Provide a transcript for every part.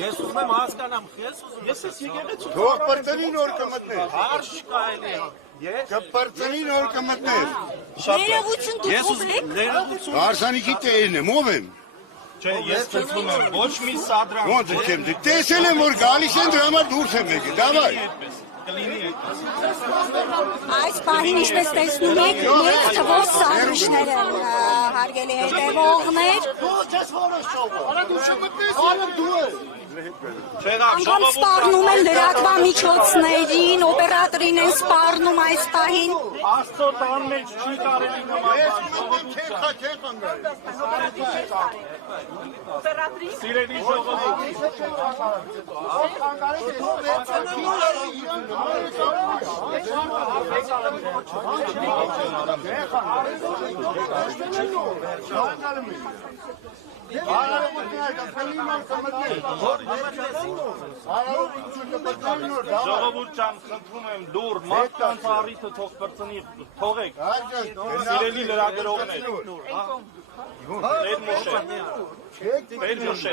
Ես ուզում եմ հասկանամ, ես եկեղեցու Թող բրծնի նոր կմտներ։ Հարց չկայելի է։ Կբրծնի նոր կմտներ։ Ներողություն դուք ով եք։ Ներողություն։ Հարսանիքի տերն եմ, ով եմ։ Չէ, ես ծնվում եմ ոչ մի սադրամ։ Ոնց եմ դի։ Տեսել եմ որ գալիս են դրա համար դուրս եմ եկել։ Դավայ։ Կլինի այդպես։ Այս պահին ինչպես տեսնում եք, մեծ թվով սանդվիչներ են հարգելի հետևողներ։ Անգամ սպառնում են լրատվամիջոցներին, օպերատորին են սպառնում այս պահին։ Աստծո տան մեջ չի կարելի նման Սիրելի ժողովուրդ։ Ժողովուրդ ջան, խնդրում եմ դուր, մարդկանց առիթը թող բրծնի, թողեք։ Սիրելի լրագրողներ։ Պետմուշե,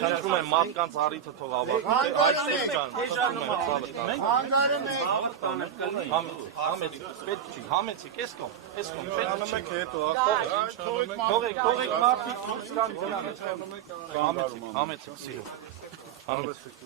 խնդրում եմ մարդկանց առիթը թող ավարտի, այստեղ ջան, խնդրում եմ ցավը տանեք։ Համեցիք, ես կոմ, պետք չի։ Թողեք մարդիկ դուրս կան գնան։ Համեցիք, սիրո։ Համեցիք։